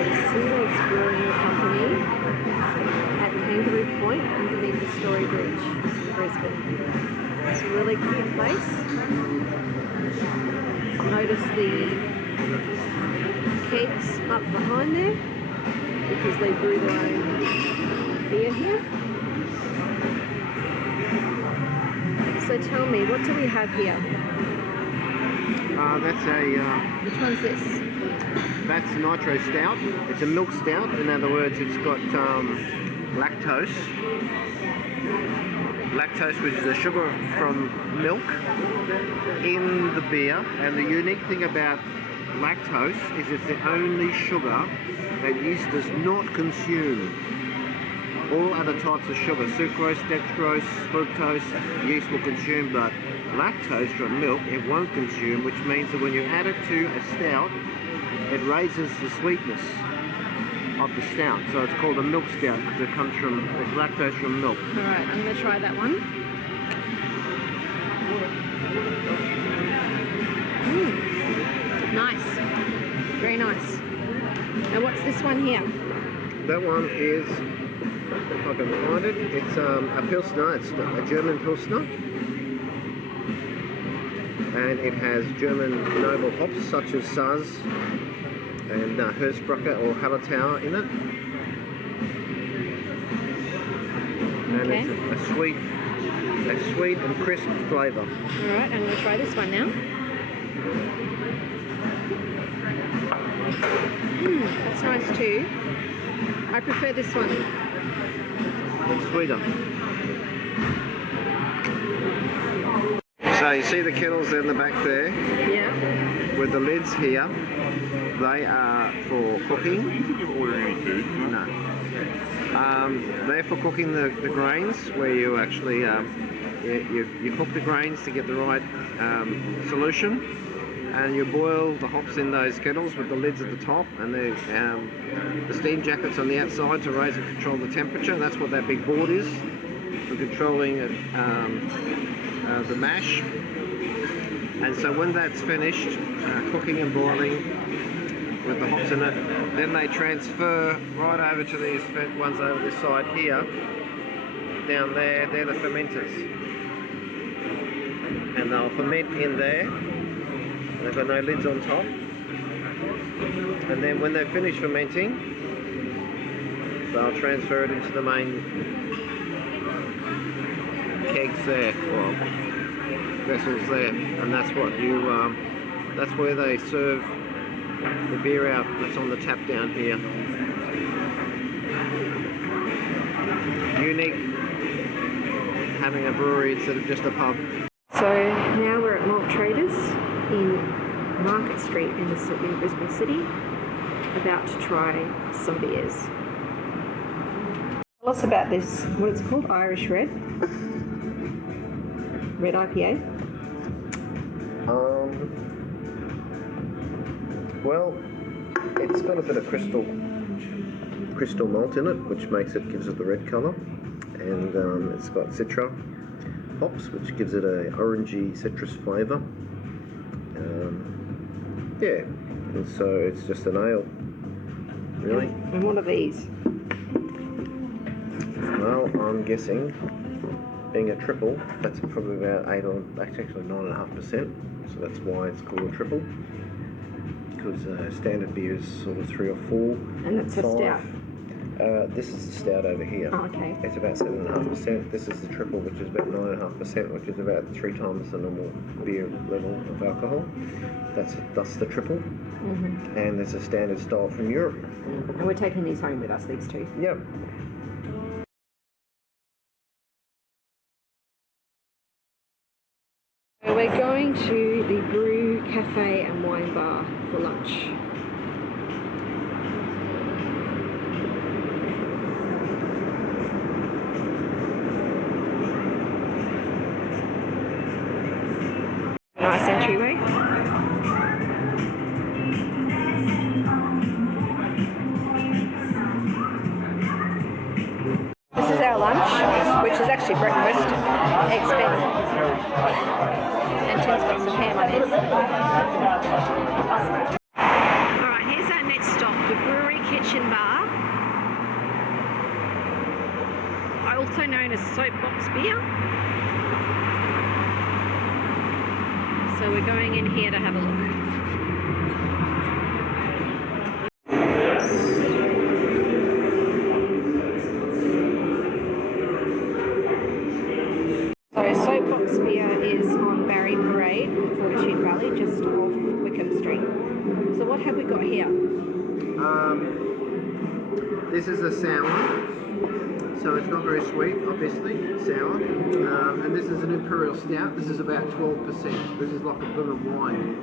Sea Lakes Brewing Company at Kangaroo Point underneath the Story Bridge in Brisbane. It's a really cute place. Notice the kegs up behind there because they brew their own beer here. So tell me, what do we have here? That's a... Which one's this? That's nitro stout. It's a milk stout. In other words, it's got lactose. Lactose, which is a sugar from milk, in the beer. And the unique thing about lactose is it's the only sugar that yeast does not consume. All other types of sugar, sucrose, dextrose, fructose, yeast will consume, but lactose from milk it won't consume, which means that when you add it to a stout, it raises the sweetness of the stout. So it's called a milk stout because it's lactose from milk. Alright, I'm going to try that one. Nice. Very nice. Now what's this one here? That one is, if I can find it, it's a Pilsner. It's a German Pilsner. And it has German noble hops such as Saaz and Hersbrucker or Hallertau in it. And okay. It's a sweet and crisp flavour. Alright, I'm going to try this one now. That's nice too. I prefer this one. It's sweeter. So you see the kettles in the back there? Yeah. With the lids here. They are for cooking. You think you're ordering any food? No. They're for cooking the grains, where you actually you cook the grains to get the right solution, and you boil the hops in those kettles with the lids at the top, and the steam jackets on the outside to raise and control the temperature. That's what that big board is for controlling the mash. And so when that's finished cooking and boiling with the hops in it, then they transfer right over to these ones over this side here. Down there, they're the fermenters. And they'll ferment in there. They've got no lids on top. And then when they're finished fermenting, they'll transfer it into the main kegs there, or vessels there. And that's what you, that's where they serve the beer out that's on the tap down here. Unique having a brewery instead of just a pub. So now we're at Malt Traders in Market Street in Brisbane City, about to try some beers. Tell us about this, what it's called, Irish Red IPA. Well, it's got a bit of crystal malt in it, which gives it the red colour, and it's got citra hops, which gives it a orangey citrus flavour. Yeah, and so it's just an ale, really. And what are these? Well, I'm guessing, being a triple, that's probably about 8 or actually 9.5%. So that's why it's called a triple. Because standard beer is sort of 3 or 4. And that's a stout. This is the stout over here. Oh, okay. It's about 7.5%. This is the triple, which is about 9.5%, which is about 3 times the normal beer level of alcohol. That's the triple. Mm-hmm. And there's a standard style from Europe. And we're taking these home with us, these two. Yep. So we're going to the Brew Cafe and Wine Bar for lunch. Nice entryway. This is our lunch, which is actually breakfast. Eggs, bacon, and Tim's got some ham onions. Alright, here's our next stop, the Brewery kitchen bar, also known as soapbox beer. So we're going in here to have a look. So Soapbox Beer is on Barry Parade, Fortitude Valley, just off Wickham Street. So what have we got here? This is a sour, so it's not very sweet, obviously, sour. And this is an Imperial Stout. This is about 12%. This is like a bit of wine.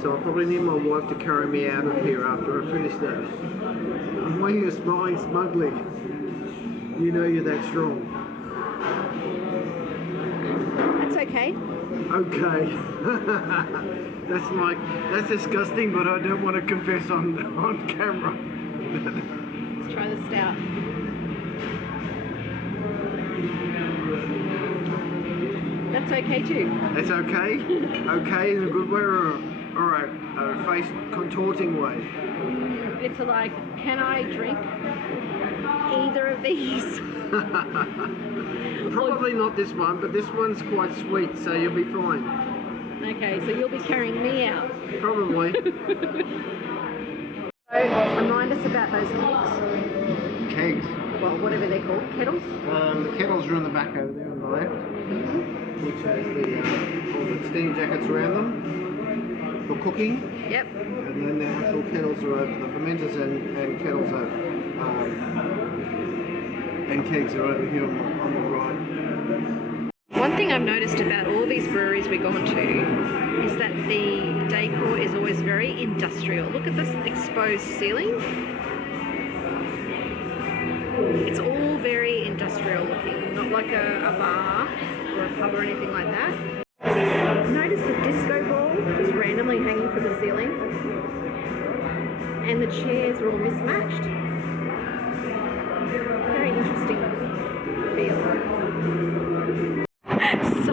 So I'll probably need my wife to carry me out of here after I finish that. Why are you smiling smugly? You know you're that strong. That's okay. Okay. that's disgusting, but I don't want to confess on camera. Let's try the stout. That's okay too. It's okay? Okay in a good way or alright, a face contorting way? It's like, can I drink either of these? Probably not this one, but this one's quite sweet, so you'll be fine. Okay, so you'll be carrying me out. Probably. So, remind us about those kegs. Kegs. Well, whatever they're called. Kettles? The kettles are on the back over there on the left, which has all the steam jackets around them for cooking. Yep. And then the actual kettles are over, the fermenters and kettles are, and kegs are over here on the right. One thing I've noticed about all these breweries we've gone to is that the decor is always very industrial. Look at this exposed ceiling. It's all very industrial looking, not like a bar or a pub or anything like that. Notice the disco ball just randomly hanging from the ceiling, and the chairs are all mismatched. Very interesting feel. So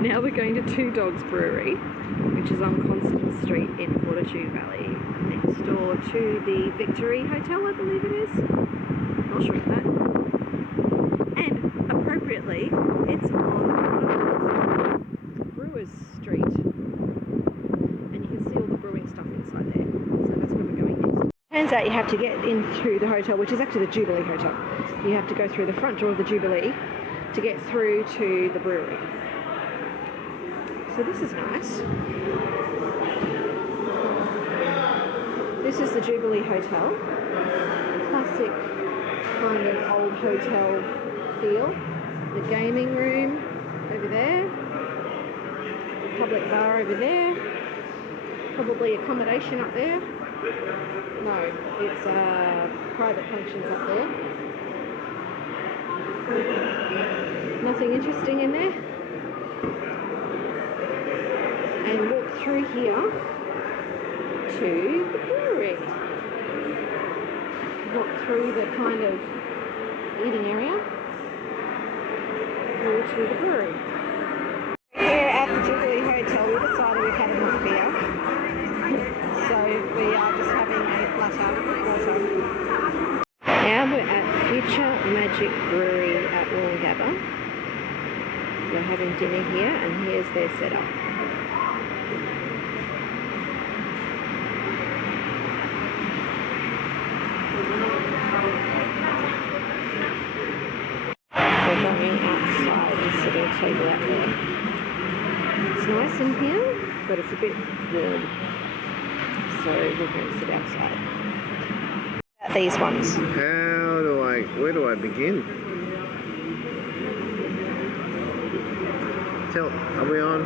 now we're going to Two Dogs Brewery, which is on Constance Street in Fortitude Valley, next door to the Victory Hotel, I believe it is. Not sure of that. And appropriately, it's on Brewers Street, and you can see all the brewing stuff inside there. So that's where we're going next. Turns out you have to get into the hotel, which is actually the Jubilee Hotel. You have to go through the front door of the Jubilee to get through to the brewery. So this is nice. This is the Jubilee Hotel. Classic kind of old hotel feel. The gaming room over there. The public bar over there. Probably accommodation up there. No, it's private functions up there. Nothing interesting in there. And walk through here to the brewery. Walk through the kind of eating area through to the brewery. Here at the Jubilee Hotel, we decided we've had enough beer. So we are just having a flat out of water. Now we're at Future Magic Brewery at Wollongabba. We're having dinner here, and here's their setup. We're going outside and sitting a table out there. It's nice in here, but it's a bit warm. So we're going to sit outside. About these ones. Where do I begin? Are we on?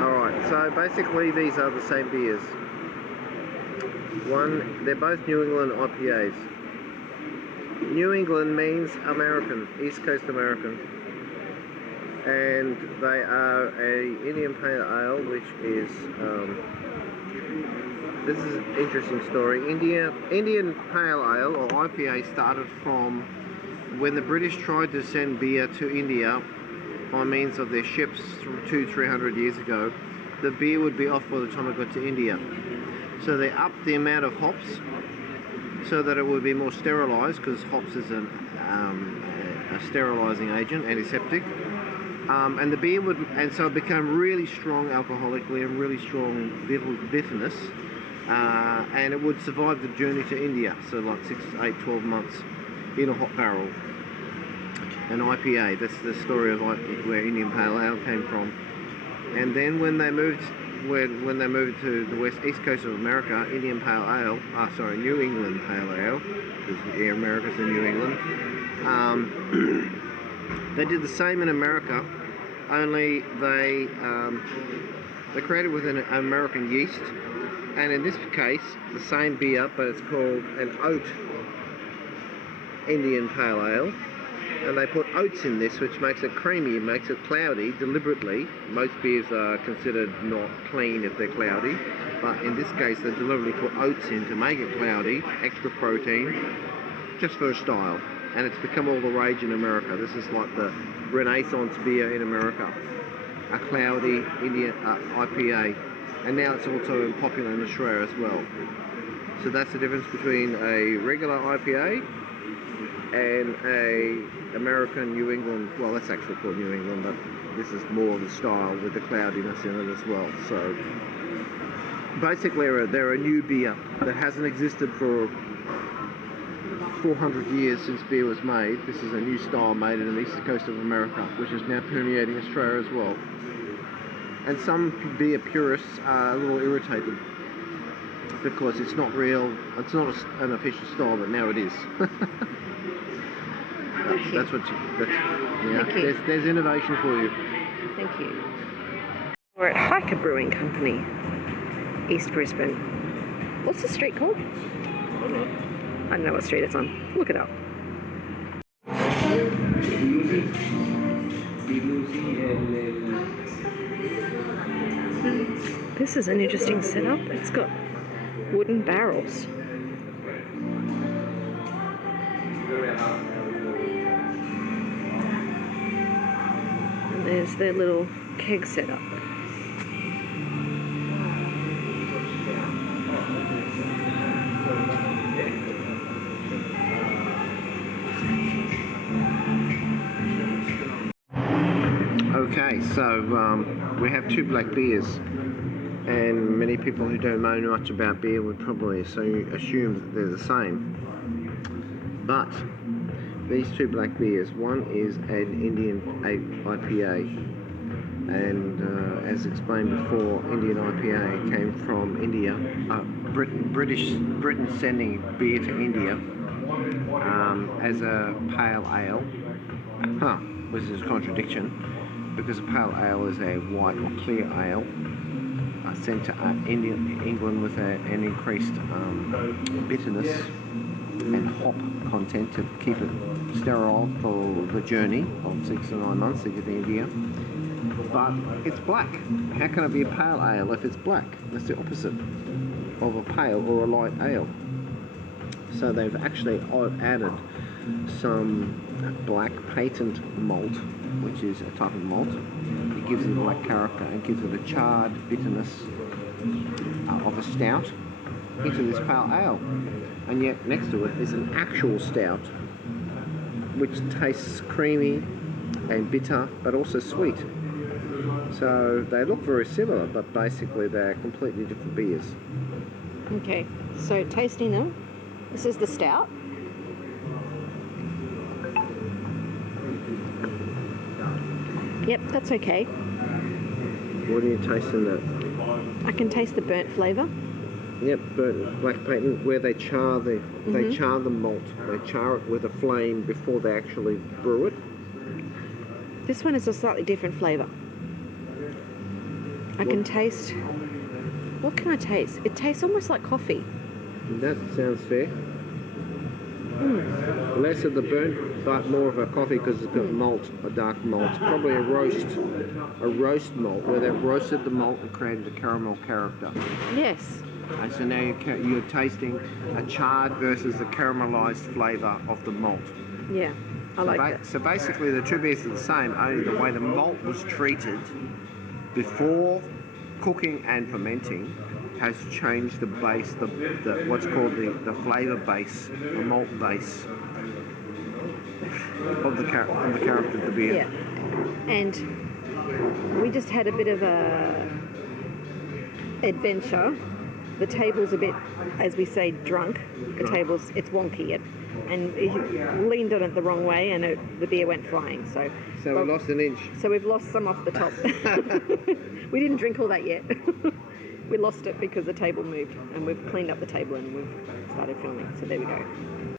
Alright, so basically these are the same beers. They're both New England IPAs. New England means American, East Coast American. And they are a Indian Pale Ale, which is, this is an interesting story. Indian Pale Ale, or IPA, started from when the British tried to send beer to India by means of their ships 200-300 years ago. The beer would be off by the time it got to India. So they upped the amount of hops so that it would be more sterilised, because hops is a sterilising agent, antiseptic. And the beer and so it became really strong alcoholically and really strong bitterness. And it would survive the journey to India, so like 6, 8, 12 months in a hot barrel. An IPA, that's the story of where Indian Pale Ale came from. And then when they moved to the east coast of America, New England Pale Ale, because America's in New England. They did the same in America, only they created with an American yeast, and in this case, the same beer, but it's called an oat Indian Pale Ale. And they put oats in this, which makes it creamy, it makes it cloudy deliberately. Most beers are considered not clean if they're cloudy, but in this case they deliberately put oats in to make it cloudy, extra protein, just for style. And it's become all the rage in America. This is like the Renaissance beer in America, a cloudy Indian IPA, and now it's also popular in Australia as well. So that's the difference between a regular IPA and a American New England. Well, that's actually called New England, but this is more of the style with the cloudiness in it as well. So basically they're a new beer that hasn't existed for 400 years since beer was made. This is a new style made in the east coast of America, which is now permeating Australia as well. And some beer purists are a little irritated because it's not real, it's not an official style, but now it is. That's what there's innovation for you. Thank you. We're at Hiker Brewing Company, East Brisbane. What's the street called? I don't know what street it's on. Look it up. This is an interesting setup. It's got wooden barrels. And there's their little keg setup. Okay, so we have two black beers, and many people who don't know much about beer would probably assume that they're the same. But these two black beers, one is an Indian IPA, and as explained before, Indian IPA came from India, Britain sending beer to India as a pale ale, which is a contradiction, because a pale ale is a white or clear ale sent to England with an increased bitterness and hop content to keep it sterile for the journey of 6 to 9 months to get to India. But it's black. How can it be a pale ale if it's black? That's the opposite of a pale or a light ale. So they've actually added some black patent malt, which is a type of malt. It gives it a black character and gives it a charred bitterness of a stout into this pale ale. And yet next to it is an actual stout, which tastes creamy and bitter, but also sweet. So they look very similar, but basically they're completely different beers. Okay, so tasting them, this is the stout. Yep, that's okay. What are you tasting that? I can taste the burnt flavour. Yep, burnt black patent, where they char the malt. They char it with a flame before they actually brew it. This one is a slightly different flavour. I can taste. What can I taste? It tastes almost like coffee. That sounds fair. Less of the burnt, but more of a coffee because it's got malt, a dark malt. Probably a roast malt where they've roasted the malt and created a caramel character. Yes. And so now you're tasting a charred versus the caramelized flavour of the malt. Yeah, I like that. So basically the two beers are the same, only the way the malt was treated before cooking and fermenting has changed the base, the what's called the flavour base, the malt base of the character of the beer. Yeah. And we just had a bit of a adventure. The table's a bit, as we say, drunk. The table's, it's wonky. And he leaned on it the wrong way and the beer went flying. So we lost an inch. So we've lost some off the top. We didn't drink all that yet. We lost it because the table moved, and we've cleaned up the table and we've started filming. So there we go.